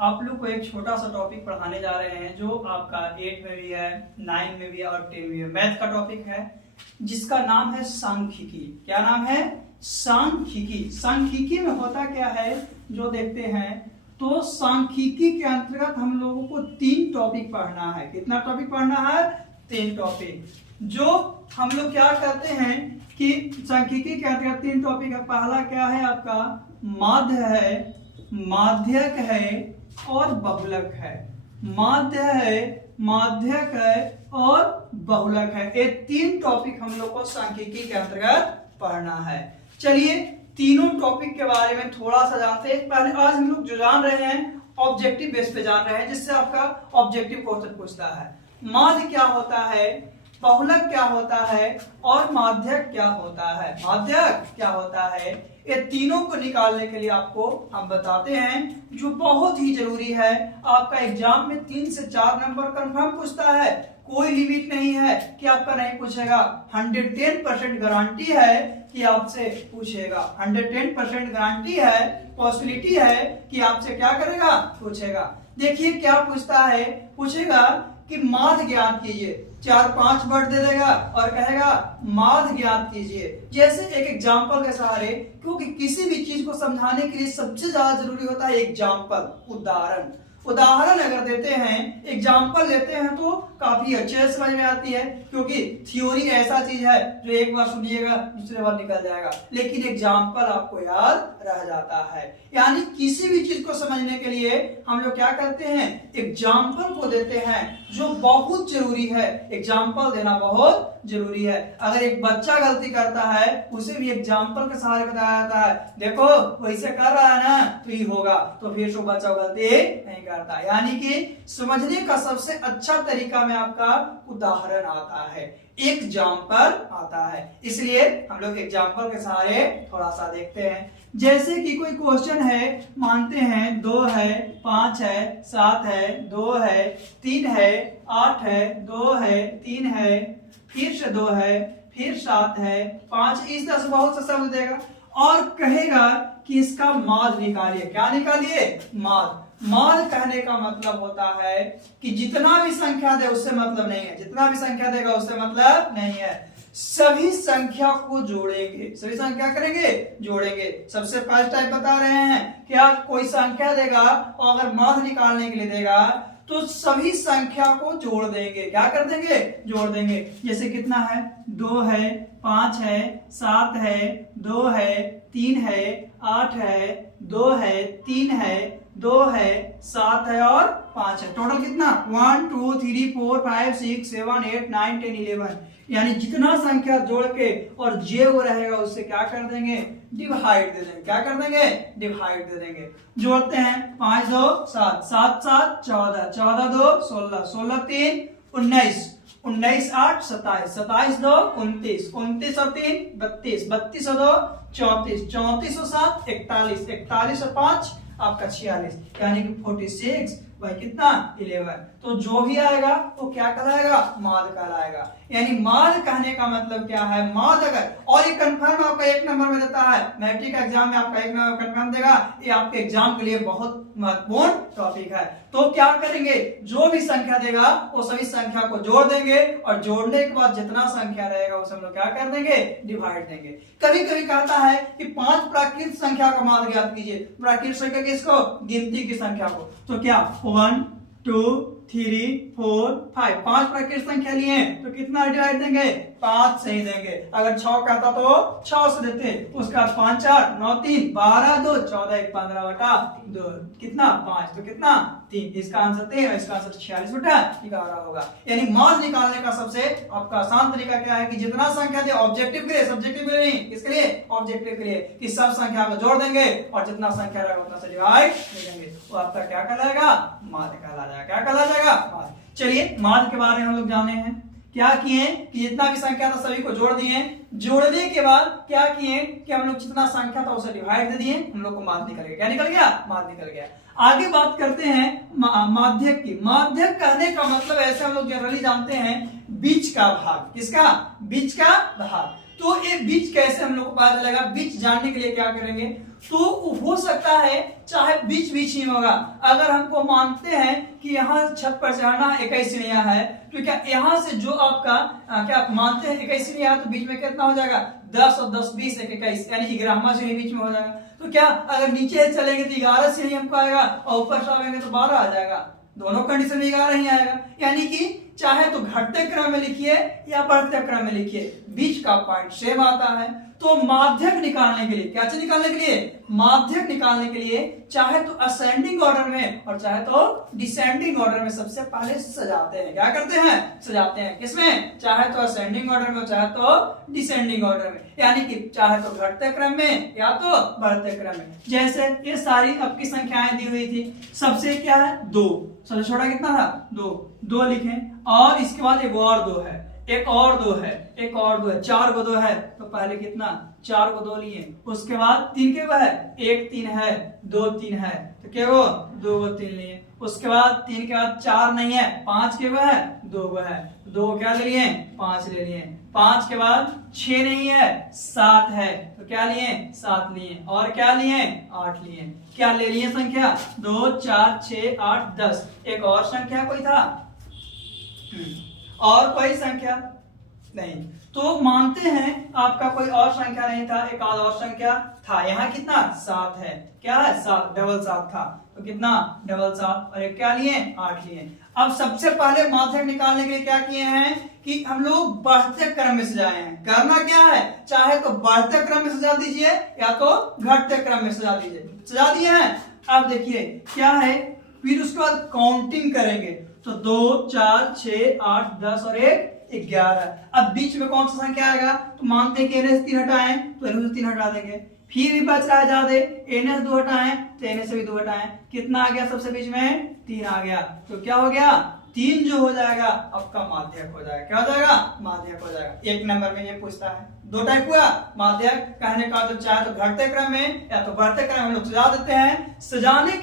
आप लोग को एक छोटा सा टॉपिक पढ़ाने जा रहे हैं जो आपका 8 में भी है, 9 में भी है और 10 में भी है। मैथ का टॉपिक है जिसका नाम है सांख्यिकी। क्या नाम है? सांख्यिकी। सांख्यिकी में होता क्या है जो देखते हैं, तो सांख्यिकी के अंतर्गत हम लोगों को 3 टॉपिक पढ़ना है। कितना टॉपिक पढ़ना है? 3 टॉपिक। जो हम लोग क्या करते हैं कि सांख्यिकी के अंतर्गत 3 टॉपिक है। पहला क्या है आपका? माध्य है, माध्यक है और बहुलक है। माध्य है, माध्यक है और बहुलक है। ये 3 टॉपिक हम लोग को सांख्यिकी के अंतर्गत पढ़ना है। चलिए तीनों टॉपिक के बारे में थोड़ा सा जानते हैं। पहले आज हम लोग जो जान रहे हैं ऑब्जेक्टिव बेस पे जान रहे हैं, जिससे आपका ऑब्जेक्टिव क्वेश्चन पूछता है। माध्य क्या होता है, बहुलक क्या होता है और माध्यक क्या होता है। माध्यक क्या होता है, ये तीनों को निकालने के लिए आपको हम बताते हैं, जो बहुत ही जरूरी है। आपका एग्जाम में 3 से 4 नंबर कंफर्म पूछता है। कोई लिमिट नहीं है कि आपका नहीं पूछेगा। 110% गारंटी है कि आपसे पूछेगा। 110% गारंटी है, पॉसिबिलिटी है कि आपसे क्या करेगा? पूछेगा। देखिए क्या पूछता है, पूछेगा कि माध्य ज्ञात कीजिए। 4-5 वर्ड दे देगा और कहेगा माध्य ज्ञात कीजिए। जैसे एक एग्जाम्पल के सहारे, क्योंकि किसी भी चीज को समझाने के लिए सबसे ज्यादा जरूरी होता है एग्जाम्पल, उदाहरण। उदाहरण अगर देते हैं, एग्जाम्पल लेते हैं तो काफी अच्छे से समझ में आती है, क्योंकि थ्योरी ऐसा चीज है जो एक बार सुनिएगा दूसरे बार निकल जाएगा, लेकिन एग्जाम्पल आपको याद रह जाता है। यानी किसी भी चीज को समझने के लिए हम लोग क्या करते हैं? एग्जाम्पल को देते हैं, जो बहुत जरूरी है। एग्जाम्पल देना बहुत जरूरी है। अगर एक बच्चा गलती करता है, उसे भी एग्जाम्पल के सहारे बताया जाता है, देखो वैसे कर रहा है ना तो ये होगा, तो फिर वो बच्चा गलती नहीं करता। यानी कि समझने का सबसे अच्छा तरीका में आपका उदाहरण आता है, एग्जाम्पल आता है। इसलिए हम लोग एग्जाम्पल के सहारे थोड़ा सा देखते हैं। जैसे कि कोई क्वेश्चन है, मानते हैं 2 है, 5 है, 7 है, 2 है, 3 है, 8 है, 2 है, 3 है, फिर से 2 है, फिर 7 है, 5। इस तरह से बहुत सा शब्द देगा और कहेगा कि इसका माध्य निकालिए। क्या निकालिए? माध्य। माध्य कहने का मतलब होता है कि जितना भी संख्या दे उससे मतलब नहीं है। जितना भी संख्या देगा उससे मतलब नहीं है। सभी संख्या को जोड़ेंगे। सभी संख्या करेंगे, जोड़ेंगे। सबसे फर्स्ट टाइप बता रहे हैं, क्या कोई संख्या देगा और अगर माध्य निकालने के लिए देगा तो सभी संख्या को जोड़ देंगे। क्या कर देंगे? जोड़ देंगे। जैसे कितना है? 2 है, 5 है, 7 है, 2 है, 3 है, 8 है, 2 है, 3 है, 2 है, 7 है और 5 है। टोटल कितना? 1 2 3 4 5 6 7 8 9 10 11। यानी जितना संख्या जोड़ के और जे वो रहेगा उससे क्या कर देंगे? डिवाइड दे देंगे। क्या कर देंगे? डिवाइड दे देंगे। जोड़ते हैं 5 2 7 7 7 14 14 2 16 16 3 19 19 8 27 27 2 29 29 और 3 32 32 और 2 34 34 और 7 41 41 और 5 आपका 46, यानी कि 46 भाई कितना? 11। तो जो भी आएगा वो क्या कहलाएगा? माध्य कहलाएगा। यानी माध्य कहने का मतलब क्या है? माध्य अगर, और ये कंफर्म आपका 1 नंबर में देता है, मैट्रिक एग्जाम में आपका 1 नंबर कंफर्म देगा। ये आपके एग्जाम के लिए बहुत महत्वपूर्ण टॉपिक है। तो क्या करेंगे? जो भी संख्या देगा वो सभी संख्या को जोड़ देंगे और जोड़ने के बाद जितना संख्या रहेगा उसे हम लोग क्या कर देंगे? डिवाइड देंगे। कभी कभी कहता है कि 5 प्राकृत संख्या का माध्य ज्ञात कीजिए। प्राकृत संख्या किसको? गिनती की संख्या को। तो क्या? 1 2 3 4 5 5 प्राकृत संख्या लिए हैं तो कितना डिवाइड देंगे? 5 से ही देंगे। अगर 6 कहता तो 6 से देते। उसका 5 4 9 3 12 2 14 1 15 बटा 2 कितना? 5। तो कितना? 3। इसका आंसर 3 और इसका आंसर 46 बटा 11 होगा। यानी माध्य निकालने का सबसे आपका आसान तरीका क्या है कि जितना संख्या दे, ऑब्जेक्टिव के लिए, सब्जेक्टिव के लिए नहीं, किसके लिए? ऑब्जेक्टिव के लिए, कि सब संख्या को जोड़ देंगे और जितना संख्या रहेगा उतना से डिवाइड दे देंगे। वो आपका क्या कहलाएगा? माध्य कहला जाएगा। क्या कहला जाएगा? माध्य। चलिए माध्य के बारे में हम लोग जाने हैं। क्या किए कि जितना भी संख्या था सभी को जोड़ दिए। जोड़ने के बाद क्या किए कि हम लोग जितना संख्या था उसे डिवाइड दे दिए, हम लोग को माध्य निकल गया। क्या निकल गया? माध्य निकल गया। आगे बात करते हैं माध्यक की। माध्यक कहने का मतलब ऐसे हम लोग जनरली जानते हैं बीच का भाग। किसका? बीच का भाग। तो ये बीच कैसे हम लोग को पता चलेगा? बीच जानने के लिए क्या करेंगे? तो हो सकता है चाहे बीच बीच ही होगा। अगर हमको मानते हैं कि यहाँ छत पर चढ़ना 21 सीढ़ियां है, तो क्या यहाँ से जो आपका क्या मानते हैं 21 सीढ़ियां, तो बीच में कितना हो जाएगा? 10 और 10 20 21, यानी 11वां सीढ़ी बीच में हो जाएगा। तो क्या अगर नीचे चलेंगे तो 11 सीढ़ी हमको आएगा और ऊपर से आएंगे तो 12 आ जाएगा। दोनों कंडीशन में 11 ही आएगा। यानी कि चाहे तो घटते क्रम में लिखिए या बढ़ते क्रम में लिखिए, बीच का पॉइंट सेम आता है। तो माध्यक निकालने के लिए, क्या चीज निकालने के लिए? माध्यक निकालने के लिए चाहे तो असेंडिंग ऑर्डर में और चाहे तो डिसेंडिंग ऑर्डर में सबसे पहले सजाते हैं। क्या करते हैं? सजाते हैं। किसमें? चाहे तो असेंडिंग ऑर्डर में, चाहे तो डिसेंडिंग ऑर्डर में, यानी कि चाहे तो घटते क्रम में या तो बढ़ते क्रम में। जैसे ये सारी आपकी संख्याएं दी हुई थी, सबसे क्या है? 2, सबसे छोटा कितना था? 2 लिखें, और इसके बाद एक और 2 है, एक और 2 है, एक और 2 है, 4 को 2 है, तो पहले कितना? 4 को 2 लिए। उसके बाद 3 के है, 1 3 है, 2 3 है, तो क्या वो 2 को 3 लिए। उसके बाद 3 के बाद 4 नहीं है, 5 के है, 2 को है, 2 क्या ले लिए? 5 ले लिए। 5 के बाद 6 नहीं है, 7 है, तो क्या लिए? 7 लिए। और क्या लिए? 8 लिए। क्या ले लिए संख्या? 2 4 6 8 10। एक और संख्या कोई था? और कोई संख्या नहीं। तो मानते हैं आपका कोई और संख्या नहीं था, एक आध और संख्या था। यहाँ कितना? 7 है। क्या है? 7, डबल 7 था, तो कितना? डबल 7। और एक क्या लिए? 8 लिए। अब सबसे पहले माध्यक निकालने के लिए क्या किए हैं कि हम लोग बढ़ते क्रम में सजाए हैं। करना क्या है? चाहे तो बढ़ते क्रम में सजा दीजिए या तो घटते क्रम में सजा दीजिए। सजा दिए हैं। अब देखिए क्या है, फिर उसके बाद काउंटिंग करेंगे, तो 2 4 6 8 10 और 1 11। अब बीच में कौन सा संख्या आएगा? तो मानते हैं कि एन से 3 हटाएं तो एन से 3 हटा देंगे। फिर भी बच रहा है ज्यादा, एन से 2 हटाएं तो एन से भी 2 हटाएं। कितना आ गया? सबसे बीच में 3 आ गया। तो क्या हो गया? 3 जो हो जाएगा आपका माध्यक हो जाएगा। क्या हो जाएगा? माध्यक हो जाएगा। 1 नंबर में ये पूछता है। 2 टाइप हुआ माध्यक कहने का, तो चाहे तो घटते क्रम में या तो बढ़ते क्रम में हम लोग सजा देते हैं। सजाने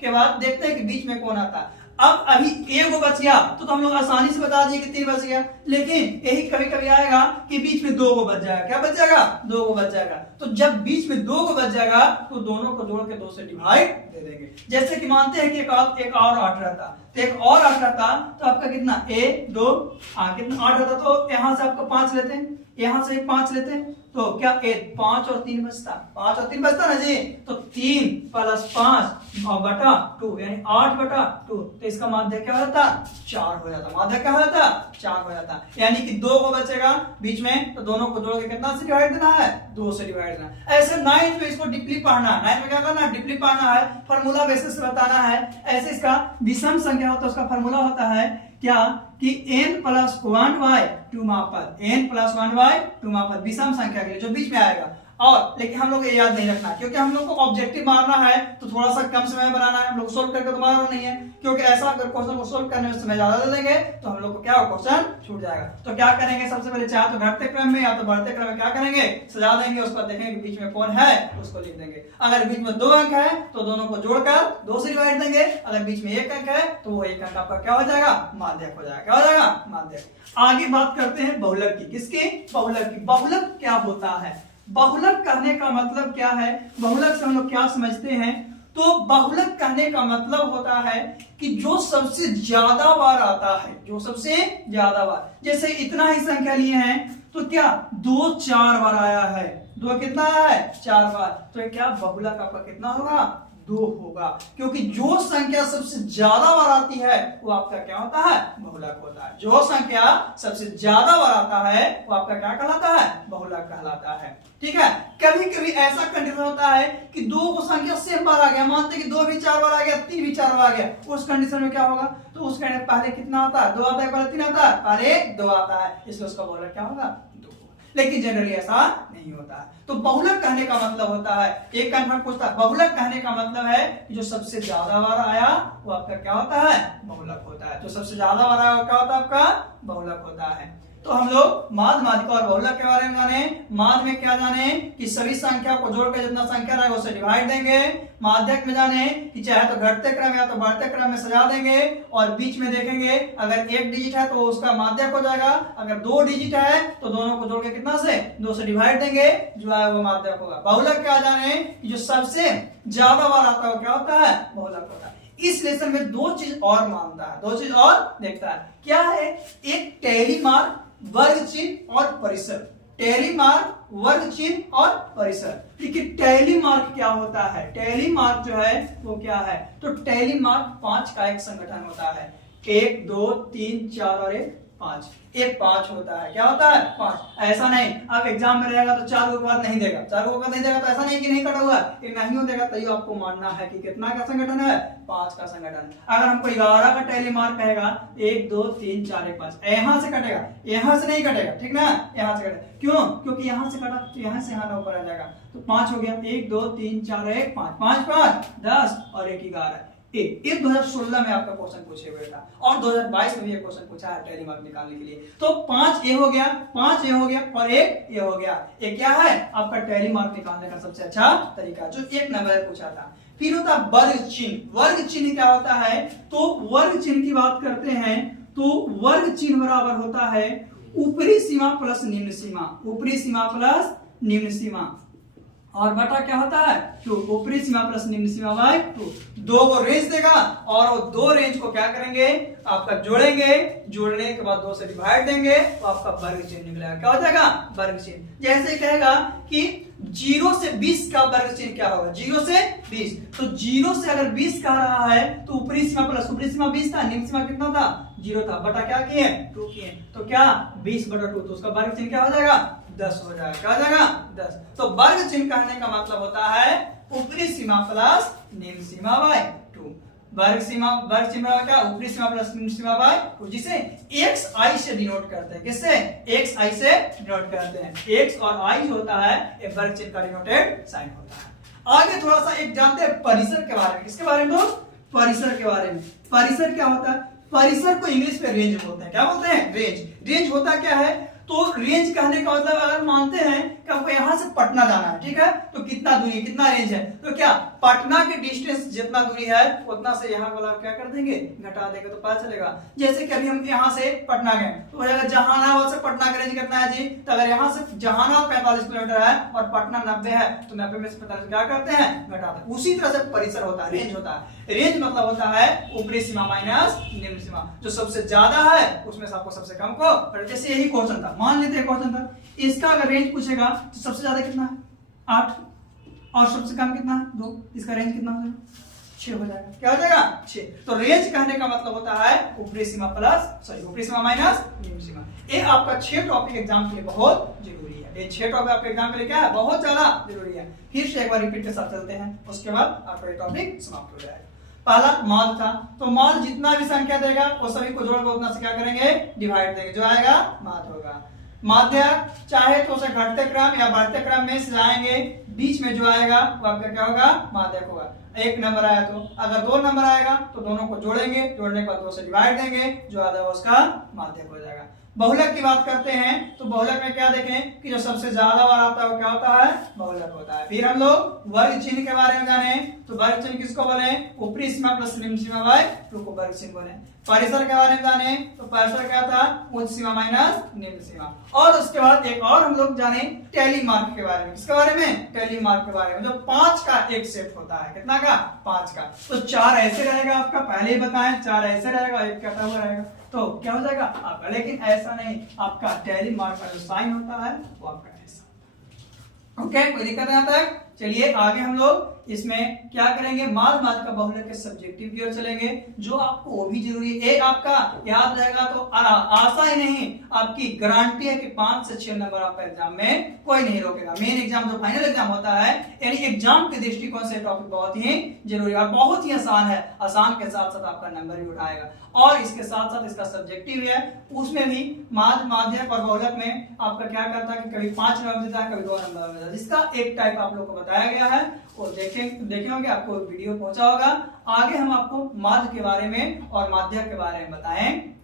के बाद देखते हैं कि बीच में कौन आता है। अब अभी एक बच गया तो हम लोग आसानी से बता दिए कि 3 बच गया, लेकिन यही कभी कभी आएगा कि बीच में 2 को बच जाएगा। क्या बच जाएगा? 2 को बच जाएगा। तो जब बीच में 2 को बच जाएगा तो दोनों को जोड़ के 2 से डिवाइड दे देंगे। जैसे कि मानते हैं कि एक और 8 रहता, तो एक और 8 रहता तो आपका कितना? 1 2 कितना 8 रहता, तो यहां से आपको 5 लेते हैं, यहां से 5 लेते हैं, तो क्या 5 और 3 बचता? 5 और 3 बचता ना जी। तो 3 + 5 और बटा 2, यानी 8 बटा 2। तो इसका माध्यक क्या हो जाता? 4 हो जाता। माध्यक क्या हो जाता? 4 हो जाता। यानी कि 2 को बचेगा बीच में, तो दोनों को जोड़ के कितना से डिवाइड देना है? 2 से डिवाइड देना। ऐसे 9th में इसको डीपली पढ़ना है। 9th में क्या करना है? डीपली पढ़ना है, फार्मूला बेसिस से बताना है। ऐसे इसका विषम संख्या होता है, उसका फार्मूला होता है क्या कि n + 1/2 मापद, n + 1/2 मापद विषम संख्या के लिए जो बीच में आएगा। और लेकिन हम लोग ये याद नहीं रखना, क्योंकि हम लोग को ऑब्जेक्टिव मारना है तो थोड़ा सा कम समय में बनाना है। हम लोग सोल्व करके तो मारना नहीं है, क्योंकि ऐसा अगर क्वेश्चन को सोल्व करने में समय ज्यादा दे देंगे तो हम लोग को क्या क्वेश्चन छूट जाएगा। तो क्या करेंगे? सबसे पहले चाहे तो घटते क्रम में या तो बढ़ते क्रम में क्या करेंगे? सजा देंगे। उसको देखेंगे कि बीच में कौन है, उसको लिख देंगे। अगर बीच में 2 अंक है तो दोनों को जोड़कर 2 से डिवाइड देंगे। अगर बीच में 1 अंक है तो वो 1 अंक आपका क्या हो जाएगा? माध्यक हो जाएगा। क्या हो जाएगा? माध्यक। आगे बात करते हैं बहुलक की। किसकी? बहुलक की। बहुलक क्या होता है? बहुलक कहने का मतलब क्या है? बहुलक से हम लोग क्या समझते हैं? तो बहुलक कहने का मतलब होता है कि जो सबसे ज्यादा बार आता है, जो सबसे ज्यादा बार, जैसे इतना ही संख्या लिए हैं तो क्या 2 4 बार आया है। 2 कितना आया है? 4 बार। तो क्या बहुलक आपका कितना होगा? 2 होगा, क्योंकि जो संख्या सबसे ज्यादा बार आती है वो आपका क्या होता है? बहुलक होता है। जो संख्या सबसे ज्यादा बार आता है वो आपका क्या कहलाता है? बहुलक कहलाता है। ठीक है। कभी कभी ऐसा कंडीशन होता है कि 2 को संख्या सेम बार आ गया, मानते हैं कि 2 भी 4 बार आ गया, 3 भी 4 बार आ गया, उस कंडीशन में क्या होगा? तो उस कंडीशन पहले कितना आता है? 2 आता है, पहले 3 आता है, पहले 2 आता है, इसलिए उसका बहुलक क्या होगा? 2। लेकिन जनरली ऐसा नहीं होता है। तो बहुलक कहने का मतलब होता है, एक कंफर्म पूछता है, बहुलक कहने का मतलब है कि जो सबसे ज्यादा बार आया वो आपका क्या होता है? बहुलक होता है। जो सबसे ज्यादा बार आया वो क्या होता है? आपका बहुलक होता है। तो हम लोग माध्य, माध्यिका और बहुलक के बारे में जाने। माध्य में क्या जाने कि सभी संख्या को जोड़कर जितना संख्या रहेगा उससे डिवाइड देंगे। माध्यक में जाने कि चाहे तो घटते क्रम या तो बढ़ते क्रम में सजा देंगे, और बीच में देखेंगे अगर एक डिजिट है तो उसका माध्यक हो जाएगा, अगर 2 डिजिट है तो दोनों को जोड़ के कितना से 2 से डिवाइड देंगे, जो है वो माध्यक होगा। बहुलक क्या जाने कि जो सबसे ज्यादा बार आता है वो क्या होता है, बहुलक होता है। इस लेसन में 2 चीज और मानता है, 2 चीज और देखता है। क्या है? एक टैली मार्क, वर्ग चिन्ह और परिसर। टैली मार्क, वर्ग चिन्ह और परिसर। देखिए टैली मार्क क्या होता है? टैली मार्क जो है वो क्या है? तो टैली मार्क 5 का एक संगठन होता है। 1 2 3 4 और 1 5। एक 5 होता है। क्या होता है? 5। ऐसा नहीं अब एग्जाम में रहेगा तो 4 के बाद नहीं देगा, 4 के बाद नहीं देगा तो ऐसा नहीं कि नहीं कटा हुआ, ये नहीं हो देगा, तो आपको मानना है कि कितना का संगठन है, 5 का संगठन। अगर हमको 11 का टैली मार्क कहेगा 1 2 3 4 1 5, यहां से कटेगा, यहां से नहीं कटेगा, ठीक ना, यहां से कटेगा। क्यों? क्योंकि यहां से कटा तो यहां से यहां ऊपर आ जाएगा, तो 5 हो गया। 1 2 3 4 1 5, 5 5 10 और 1 11। ये 2016 में आपका क्वेश्चन पूछे हुए था, और 2022 में भी एक क्वेश्चन पूछा है टैली मार्क निकालने के लिए। तो 5 ये हो गया, 5 ये हो गया और 1 ये हो गया। ये क्या है? आपका टैली मार्क निकालने का सबसे अच्छा तरीका, जो 1 नंबर पूछा था। फिर होता वर्ग चिन्ह। वर्ग चिन्ह क्या होता है? तो वर्ग चिन्ह की बात करते हैं तो वर्ग चिन्ह बराबर होता है ऊपरी सीमा प्लस निम्न सीमा, ऊपरी सीमा प्लस निम्न सीमा, और बटा क्या होता है? 2। ऊपरी सीमा प्लस निम्न सीमा बाय 2। 2 को रेंज देगा और वो 2 रेंज को क्या करेंगे, आपका जोड़ेंगे, जोड़ने के बाद 2 से डिवाइड देंगे तो आपका वर्ग चिन्ह निकलेगा। क्या हो जाएगा? वर्ग चिन्ह। जैसे कहेगा कि 0 से 20 का वर्ग चिन्ह क्या होगा? 0 से 20, तो 0 से अगर 20 कह रहा है तो ऊपरी सीमा प्लस, ऊपरी सीमा 20 था, निम्न सीमा कितना था? 0 था, बटा क्या किए? 2 किए, तो क्या 20 बटा 2, तो उसका वर्ग चिन्ह क्या हो जाएगा? 10 हो जाएगा। क्या हो जाएगा? 10। तो वर्ग चिन्ह कहने का मतलब होता है ऊपरी सीमा प्लस निम्न सीमा बाय 2। वर्ग सीमा, वर्ग चिन्ह क्या? ऊपरी सीमा प्लस निम्न सीमा बाय 2, जिसे xi से डिनोट करते हैं। किससे? xi से डिनोट करते हैं। x और i होता है ये वर्ग चिन्ह का डिनोटेड साइन होता है। आगे थोड़ा सा एक जानते हैं परिसर के बारे में। किसके बारे में? परिसर के बारे में। परिसर क्या होता है? परिसर को इंग्लिश में रेंज बोलते हैं। क्या बोलते हैं? रेंज। रेंज होता क्या है? तो रेंज कहने का मतलब अगर मानते हैं कि आपको यहां से पटना जाना है, ठीक है, तो कितना दूरी, कितना रेंज है, तो क्या पटना के डिस्टेंस जितना दूरी है उतना से यहाँ वाला क्या कर देंगे, घटा देंगे, तो पता चलेगा। जैसे कि अभी हम यहाँ से पटना गए तो अगर जहानाबाद से पटना का रेंज कितना है जी, तो अगर यहाँ से जहानाबाद 45 किलोमीटर है और पटना 90 है, तो 90 में से 45 क्या करते हैं, घटाते हैं। उसी तरह से परिसर होता है, रेंज होता है। रेंज मतलब होता है ऊपरी सीमा माइनस निम्न सीमा, जो सबसे ज्यादा है उसमें से आपको सबसे कम को, जैसे यही क्वेश्चन था, मान लेते हैं क्वेश्चन था, इसका अगर रेंज पूछेगा तो सबसे ज्यादा कितना है 8 और सबसे कम कितना है 2, इसका रेंज कितना हो जाएगा 6 हो जाएगा। क्या हो जाएगा 6। तो रेंज कहने का मतलब होता है ऊपरी सीमा प्लस ऊपरी सीमा माइनस निम्न सीमा। ये आपका 6 टॉपिक एग्जाम के लिए बहुत जरूरी है। ये 6 टॉपिक आपके एग्जाम के लिए क्या है, बहुत ज्यादा जरूरी है। फिर से एक बार रिपीट के साथ चलते हैं, उसके बाद आपका ये टॉपिक समाप्त हो जाएगा। पहला माध्य था, तो माध्य जितना भी संख्या देगा वो सभी को जोड़कर उतना से क्या करेंगे, डिवाइड देंगे, जो आएगा माध्य होगा। माध्य चाहे तो उसे घटते क्रम या बढ़ते क्रम में से जाएंगे, बीच में जो आएगा वो आपका क्या होगा, माध्यक होगा। 1 नंबर आया तो, अगर 2 नंबर आएगा तो दोनों को जोड़ेंगे, जोड़ने के बाद 2 से डिवाइड देंगे, जो आ जाएगा उसका माध्यक हो जाएगा। बहुलक की बात करते हैं तो बहुलक में क्या देखें कि जो सबसे ज्यादा बार आता है वो क्या होता है, बहुलक होता है। फिर हम लोग वर्ग चिन्ह के बारे में जाने, तो वर्ग चिन्ह किसको बोले, ऊपरी सीमा प्लस निम्न सीमा बाय 2 को वर्ग चिन्ह बोले। परिसर के बारे में जाने तो परिसर क्या था, उच्च सीमा माइनस निम्न सीमा। और उसके बाद एक और हम लोग जाने टैली मार्क के बारे में। किसके बारे में, टैली मार्क के बारे में, जो 5 का एक सेट होता है। कितना का, 5 का। तो 4 ऐसे रहेगा आपका, पहले ही बताएं 4 ऐसे रहेगा, एक कटा हुआ रहेगा, तो क्या हो जाएगा आपका। लेकिन ऐसा नहीं, आपका टैली मार्क का जो साइन होता है वो आपका ऐसा। ओके, कोई दिक्कत नहीं आता है। चलिए आगे हम लोग इसमें क्या करेंगे, माध्य माध्य का बहुलक के सब्जेक्टिव की ओर चलेंगे, जो आपको वो भी जरूरी है। एक आपका याद रहेगा तो आशा ही नहीं, आपकी गारंटी है कि 5 से 6 नंबर आपका एग्जाम में कोई नहीं रोकेगा। मेन एग्जाम जो फाइनल एग्जाम होता है, यानी एग्जाम के दृष्टिकोण से टॉपिक बहुत ही जरूरी है और बहुत ही आसान है। आसान के साथ साथ आपका नंबर भी उठाएगा, और इसके साथ साथ इसका सब्जेक्टिव है, उसमें भी माध्य माध्यक और बहुलक में आपका क्या करता है कि कभी 5 नंबर देता है, कभी 2 नंबर देता है, जिसका एक टाइप आप लोग को बताया गया है, और देखे होंगे, आपको वीडियो पहुंचा होगा। आगे हम आपको माध्य के बारे में और माध्यक के बारे में बताएं।